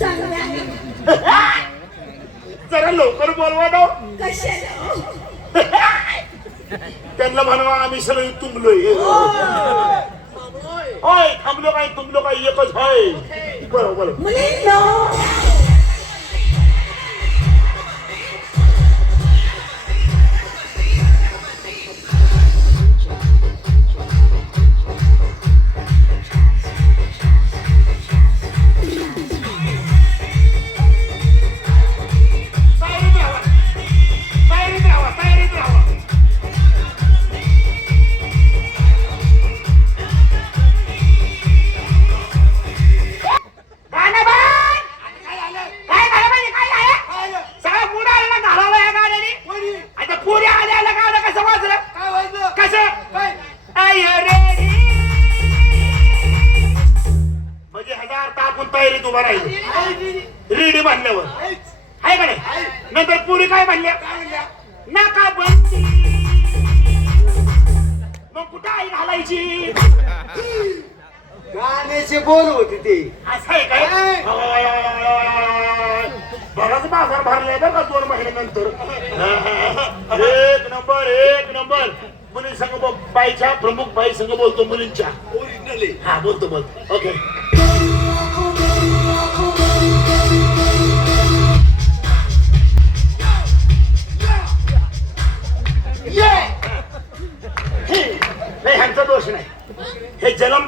चांगले आहे जरा लवकर बोलवा ना. कशाला? त्यांना म्हणवा आम्ही सगळे तुंबलोय. होय थांबलो काय तुंबलो काय एकच होय बरोबर आहे का नाही नंतर पुरी काय म्हणल्या? नका बंदी. मग कुठं आई घालायची? गाण्याचे बोल होते ते. असं आहे काय? बराच बाजार भरलाय बरं का दोन महिन्यानंतर. एक नंबर एक नंबर. मुली संघ बो- बाईच्या प्रमुख बाई संघ बोलतो मुलींच्या. ओरिजिनल हा बोलतो बोलतो. ओके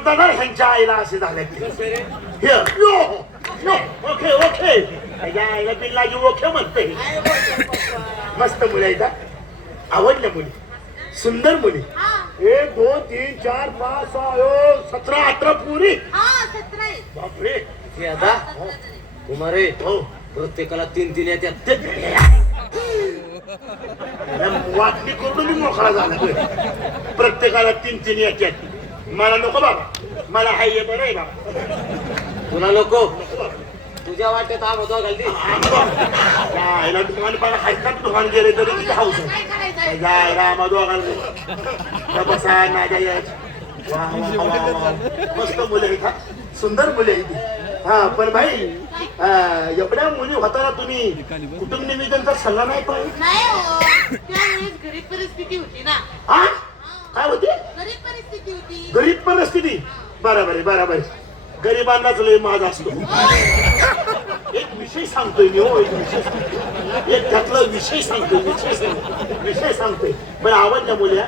जन्मताना ह्यांच्या आईला असे झाले. ओके ओके ह्याच्या आईला पिल्लाजी ओके म्हणते मस्त मुली आहेत हा. आवडल्या मुली. सुंदर मुली. एक दोन तीन चार पाच सहा सतरा अठरा पुरी. बापरे. हे आता कुमारे हो. प्रत्येकाला तीन तीन येतात ते- वाटणी करून मी मोकळा झाला. प्रत्येकाला तीन तीन याच्यात मला नको बाबा. मला हाय हे बरं आहे बाबा तुला नको. तुझ्या वाटेत आम होतो घालती तुम्हाला मला हरकत दुकान गेले तरी किती हाऊस आहे जाय रामा दोघांना बसा. मस्त मुले हा. सुंदर मुले हा पण भाई एवढ्या मुली होताना तुम्ही कुटुंब निवेदनचा सल्ला नाही पाहिजे नाही हो. गरीब परिस्थिती होती ना. हा? काय होते? गरीब परिस्थिती होती. गरीब परिस्थिती? बरोबर आहे बरोबर आहे. गरिबांनाच लय माझ असतो. एक विषय सांगतोय मी हो एक विषय सांगतोय. एक त्यातला विषय सांगतोय विषय सांगतोय विषय सांगतोय. पण आवडल्या मुल्या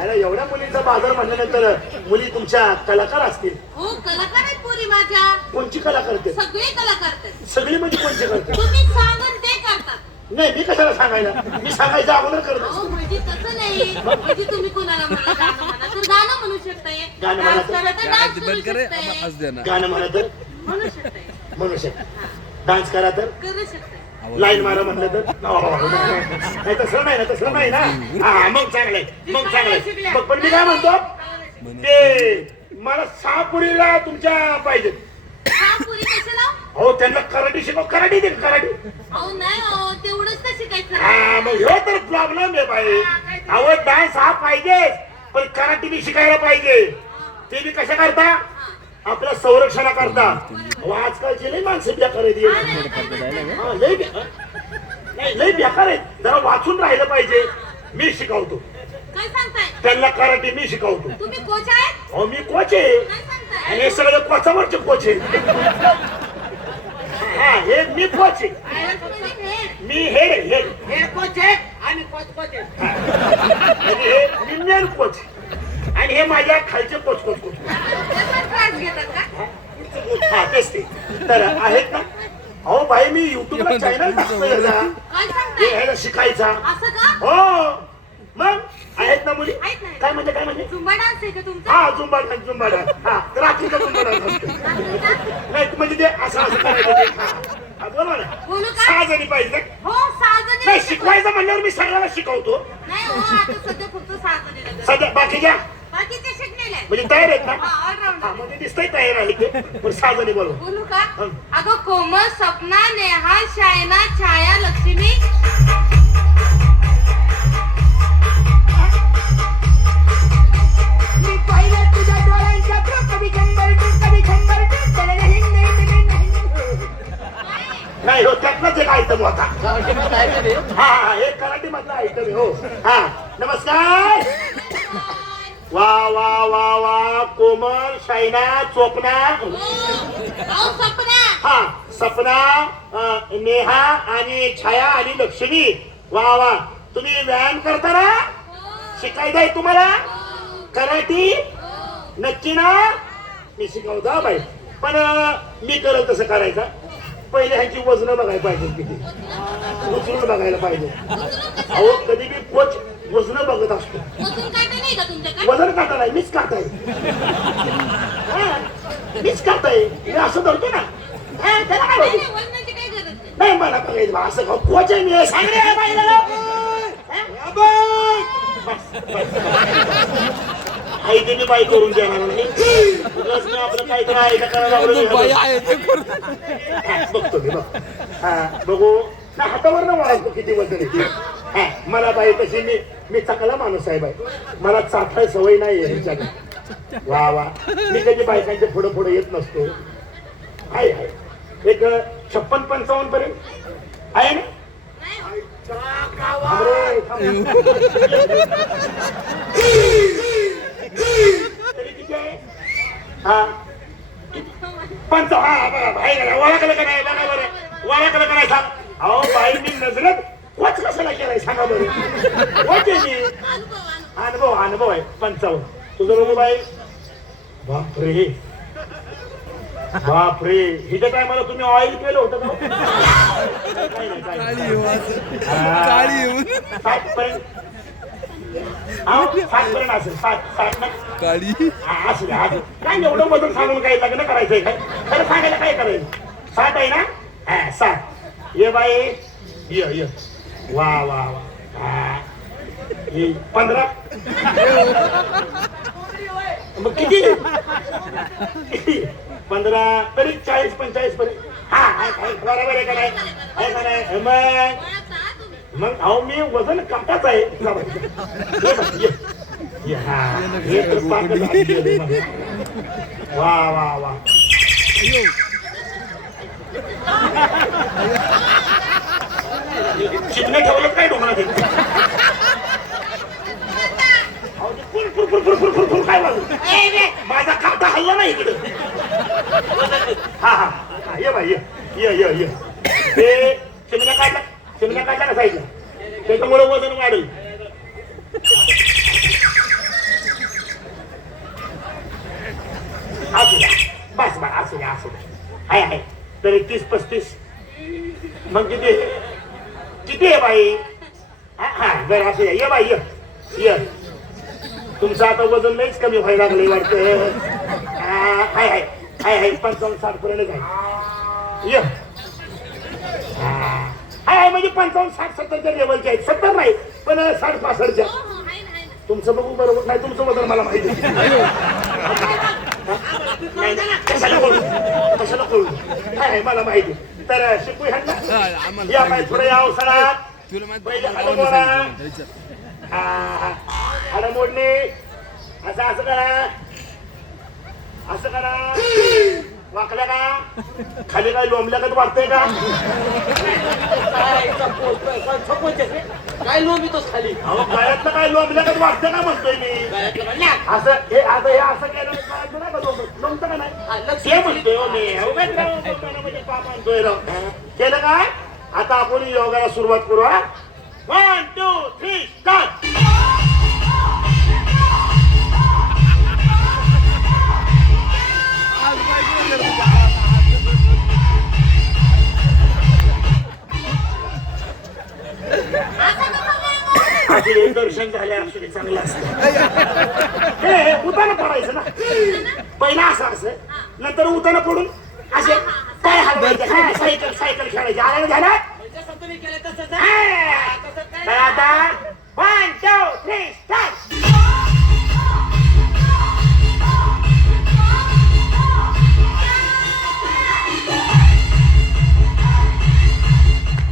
अरे एवढ्या मुलींचा बाजार म्हणल्यानंतर मुली तुमच्या कलाकार असतील. हो कलाकार आहेत पोरी माझ्या. कोणची कला करते? सगळे कलाकार सगळी म्हणजे कोणची करते? तुम्ही सांगून ते करतात. नाही मी कशाला सांगायला? मी सांगायचं अगोदर करत. अहो म्हणजे तसं नाही. म्हणजे तुम्ही कोणाला म्हणा गाणं म्हणा तर गाणं म्हणू शकताय. गाणं म्हणा डान्स करा तर डान्स करू शकताय. हस देना गाणं म्हणा तर म्हणू शकताय. म्हणू शकता डान्स करा तर करू शकताय. लाईन मारा म्हणलं तर नाही तसं नाही ना तसं नाही ना. हा मग चांगलंय मग चांगलंय मग पण मी काय म्हणतो? ते मला सहा पुरीला तुमच्या पाहिजेत. हा पुरी कशाला? हो त्यांना कराटे शिकव कराटे दे कराटे अहो नाही अहो तेवढंच तर शिकायचं हा मग ह्यो तर प्रॉब्लेम आहे बाई. अहो डान्स हा पाहिजे पण कराटे बी शिकायला पाहिजे. ते बी कशा करता? आपल्या संरक्षणा करता. अहो, आजकालची लई माणसं बेकार आहेत. हे. हा, लई बे- नाही लई बेकार आहेत. जरा वाचून राहिलं पाहिजे. मी शिकवतो. काय सांगताय? त्यांना कराटे मी शिकवतो. तुम्ही कोच आहे अहो मी कोच आहे. काय सांगताय? आणि हे सगळे कोचावरचे कोच आहे हा हे मी कोच आहे. मी हेड आहे, हेड हेड कोच आहे आणि कोच कोच आहे. आणि हे मी मेन कोच आणि हे माझ्या खालचे कोच कोच कोच. हा तेच ते. तर आहेत ना? अहो भाई मी युट्यूबला चॅनल टाकतो याचा काय हे सांगताय ह्याला शिकायचा. असं का? हो. मग? आहेत ना मुली आहेत ना. काय म्हणते काय म्हणते झुंबा डान्स आहे का तुमचा हा झुंबा डान्स झुंबा डान्स हा रात्रीचा झुंबा डान्स असतो नाही म्हणजे ते असं असं करायचं ते. हा. हा, बोला ना बोलू का? सहा जणी पाहिजे हो सहा जणी नाही शिकवायचं म्हणल्यावर मी सगळ्याला शिकवतो नाही हो आता सध्या फक्त सहा जणी लागतात. सध्या बाकीच्या बाकीचे शिकलेले आहेत. म्हणजे तयार आहेत ना हा. हा म्हणजे दिसतंय तयार आहे ते पण सहा जणी बोलव बोलू का हं. अगं कोमल सपना नेहा शायना छाया लक्ष्मी नाही हो त्यातलाच एक आयटम होता. आहे का ते? हा हा एक कराटे मधला आयटम हो. हा नमस्कार. वा वा वा वा कोमल शायना चोपना अहो सपना हा सपना नेहा आणि छाया आणि लक्ष्मी. वा वा. तुम्ही व्यायाम करता ना? शिकायचं आहे तुम्हाला? कराटी? नक्की ना? मी शिकवतो हा बाई पण मी करत तसं करायचं. पहिले ह्यांची वजनं बघायला पाहिजे किती. उचलून बघायला पाहिजे. अहो कधी बी कोच वजनं बघत असतो. वजन काटा नाही का तुमच्याकडे वजन काटा नाही मीच काटाय. मीच काटाय. मी असं धरतो ना. हा, त्याला काय नाही मला बघायचं असं का कोच आहे मी. सांग रे हा? आई तिने बाई करून देणार नाही उगाच मी आपलं बाई लावलं. आहे ते हा, बघतो मी बघ. ना हातावर ना वळायचो किती वजन आहे हा मला बाई कशी मी मी चांगला माणूस आहे बाई. मला चाटाय सवय नाही आहे ह्याच्यात वा वा. मी कधी बायकांच्या पुढे पुढे येत नसतो. आहे आहे एक छप्पन पंचावन्न पर्यंत? आहे ना? थांब रे, थांब. तरी किती आहे हा. पंच हा बघा बाई ओळखलं का नाही बघा बरं ओळखलं का नाही सांग अहो बाई मी नजरेत कोच कशाला केलाय सांगा बरं मी अनुभव अनुभव आहे पंचावन्न तुझं बघू बाई बापरे बापरे हिच्या टायमाला तुम्ही ऑइल केलं होतं का साठ पर्यंत अहो, साठ पर्यंत असेल साठ साठ ना काळी. काय एवढं बदल सांगून काही लग्न करायचंय? काय खरं सांगायला काय करायचं साठ आहे ना? हा साठ ये बाई. ये ये. वा वा वा. ये पंधरा. मग किती? पंधरा तरी चाळीस पंचाळीस पर्यंत हा. बरोबर आहे का नाही? मग मग अहो मी वजन काटाच आहे. वा वा वा. चिमणे ठेवलं काय डोंगरात? अहो, ते काय माझा काटा हल्ला नाही इकडं. हा हा. हा, ये बाई ये. ये ये ये. ते चिमण्या काढला चिमण्या काढला का त्याच्यामुळे वजन वाढेल. असू द्या. बस बस असू द्या असू द्या. आहे आहे तरी तीस पस्तीस. मग किती? किती आहे बाई? हा बरं असू द्या. ये बाई ये. ये. तुमचं आता वजन नाहीच कमी व्हायला लागलंय वाटतं. हा, हाय हाय. हाय हाय. पंचावन्न साठ पर्यंत आहे. ये. हा. हाय हाय म्हणजे पंचावन्न साठ सत्तरच्या लेवलचे आहेत. सत्तर नाही पण साठ पासष्टच्या हो हो आहे आहे तुमचं बघू बरोबर नाही तुमचं वजन मला माहिती आहे. कशाला कळू कशाला कळू काय आहे मला माहिती. तर शिकू ह्यांना? हा, या बाई थोडं या अवसरात. तुला माहिती पहिले आहे, मोडा. हाडं मोडणे. असं असं करा. असं करा. वाकल्या का? खाली काय लोंबल्या का वाटतंय का? काय लोंबितोस खाली? अहो गळ्यातलं काय लोंबल्या का वाटतंय का म्हणतोय मी? न्या. असं हे असं हे असं केलं गळ्यातलं नाही का लोंब- लोंबतं का नाही? हा, म्हणतोय हो मी. उगाच म्हणजे आणतोय राव. केलं काय? आता आपण योगाला सुरुवात करू हा. वन टू थ्री स्टार्ट दर्शन झाले असू दे चांगलं असतं. हे उताना पडायचं ना. पहिला असं असं. नंतर उताना पडून असे काय हलवायचे. हा, सायकल सायकल खेळायची. आलं. हा. तर आता वन टू थ्री स्टार्ट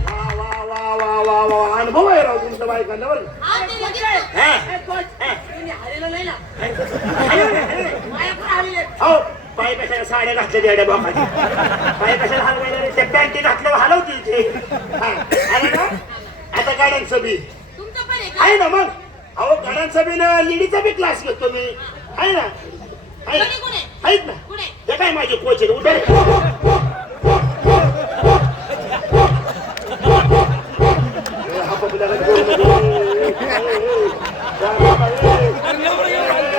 वा वा वा वा वा वा. अनुभव आहे राव तुमच्या बायकांना बरं का? हा ते लगेच हा. ए, कोच, तुम्ही हालेलं नाही ना माझ्याकडे हालेले. हो पाय कशाला साड्या घातल्या येड्या बापाची कशाला हलवायला रे? त्या पॅन्टी घातल्यावर हलवती हा, आलं ना? आता गाड्यांचं बी तुमचं पण आहे ना मग? अहो गाड्यांचा बी ना लेडीचा बी क्लास घेतो मी. आहे ना? आहे. कोणी कोणी? आहेत ना? कुठे हे काय माझे कोच आहे उदय हा रे. जा बाबा, ए.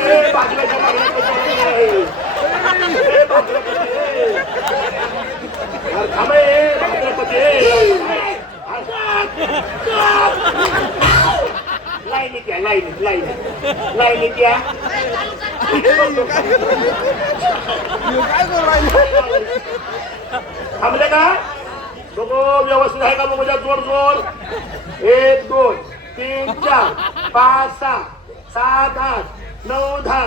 ए, बाजूला जा, बाजूला जा, ए. ए, बाजूला जा, ए. अरे थांब, ए, बाजूला जा, ए. लाईनीत या लाईनीत लाईनीत लाईनीत या काय लाईनी राहिले थांबले का बघू व्यवस्थित आहे का बघू द्या जोड जोड एक दोन तीन चार पाच सहा सात आठ नऊ दहा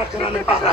अकरा आणि बारा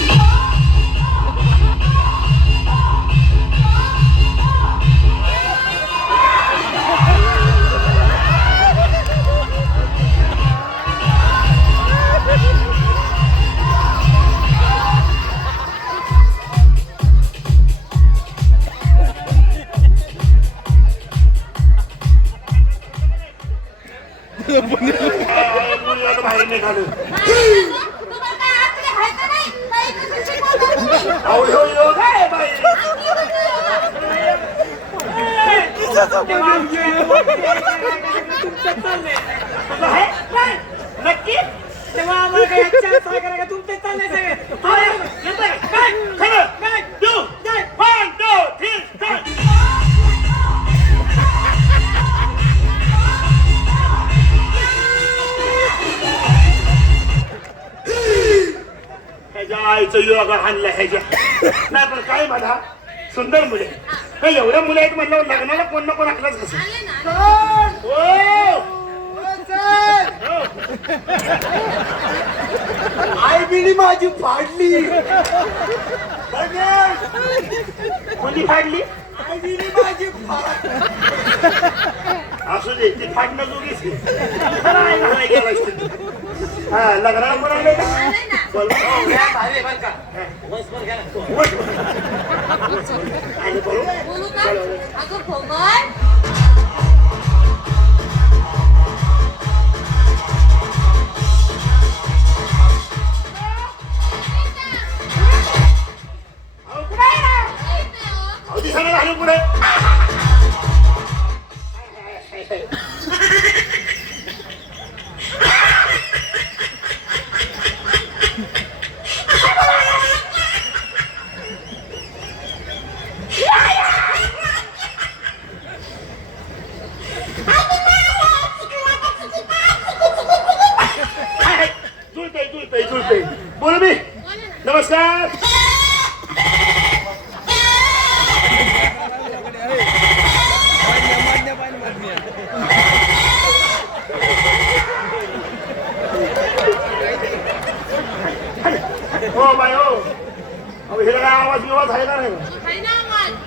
चाललंय. नक्की? तेव्हा आम्हाला तुमचं सगळे. ह्याच्या आईचं योगा आणलं ह्याच्या. नाही पण काय म्हणा सुंदर मुले. एवढ्या मुलं आहेत म्हणलं लग्नाला कोण ना कोण आपलाच कसं हो बिडी माझी फाडली कोणी फाडली आई बिडी माझी फाड असू दे ती फाडणं जोगीच? हा लग्नाला आले का. बोलू का? अगं जुळतंय जुळतंय बोल मी? नमस्कार. हो बाय हो. अहो हिला काय आवाज बिवाज आहे का नाही?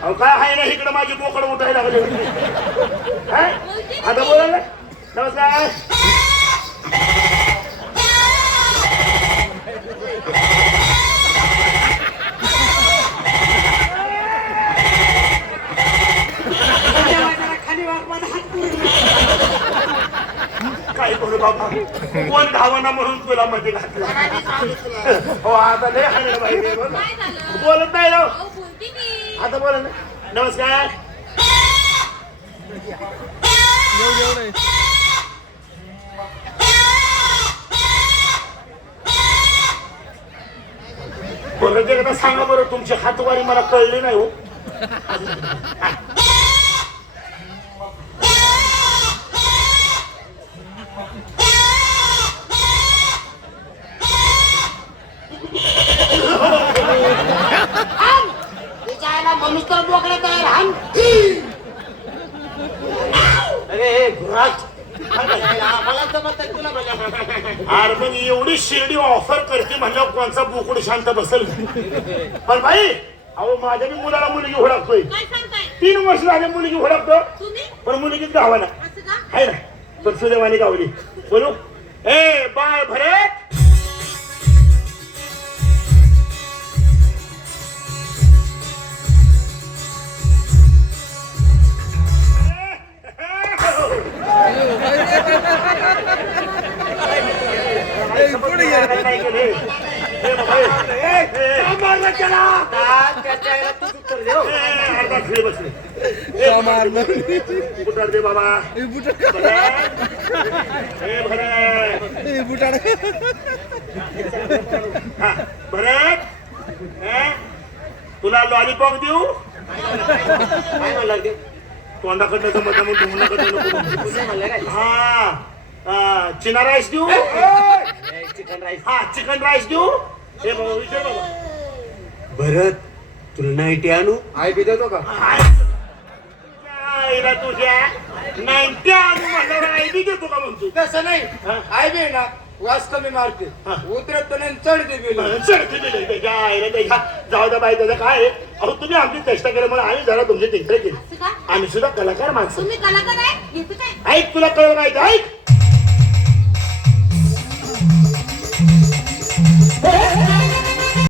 अहो काय आहे ना इकडे माझी बोकड उठायला लागली हा? आता बोला ना नमस्कार जरा जरा खाली वाक माझा हात पुरला. काय करू बाबा धावना म्हणून तुला मध्ये घातलं? हो आता लय हाणलं बाई रे. काय झालं? बोलत नाही राव. अहो बोलते मी. आता बोला ना. नमस्कार. बोलत एकदा सांगा बरं तुमची हातवारी मला कळली नाही हो मनुष्य बोकडे तयार हान अरे हे घुराट मला जमत नाही, तुला म्हणजे. अरे एवढी शिर्डी ऑफर करते म्हणल्यावर कोणचा बोकुड शांत बसेल? पण भाई अहो माझ्या मी मुलाला मुलगी हुडकतोय काय सांगताय? तीन वर्ष झाले मुलगी ओळखतो तुम्ही? पण मुलगीच गावाला. असं का? आहे ना. पण सुदैवाने गावली. बोलू? ए बाय भरत! दे. हो. बाबा बुटाड भरत. हा, तुला लॉलीपॉप देऊ? काय म्हणला ते तोंडाकडनं जमत म्हणून तोंडाकडनं नको. हा चिना राईस देऊ? चिकन राईस हा चिकन राईस देऊ? हे बाबा विचार बाबा. भरत तुला नाईटी आणू? आई बी देतो का? आईला तुझ्या नाईन्टी आणू आई बी देतो का म्हणतो? तसं नाही. हा. आई बी ना वास कमी मारते. उतरत पण आणि चढते बिल. चढते दिले त्याच्या आईला त्याच्या जाऊ द्या बाई त्याचं काय आहे? अहो तुम्ही आमची चेष्टा केली म्हणून आम्ही जरा तुमची टिंकरे केली असं का? आम्ही सुद्धा कलाकार माणसं. तुम्ही कलाकार आहे? घेतो काय ऐक तुला कळलं माहिती ऐक. Oh,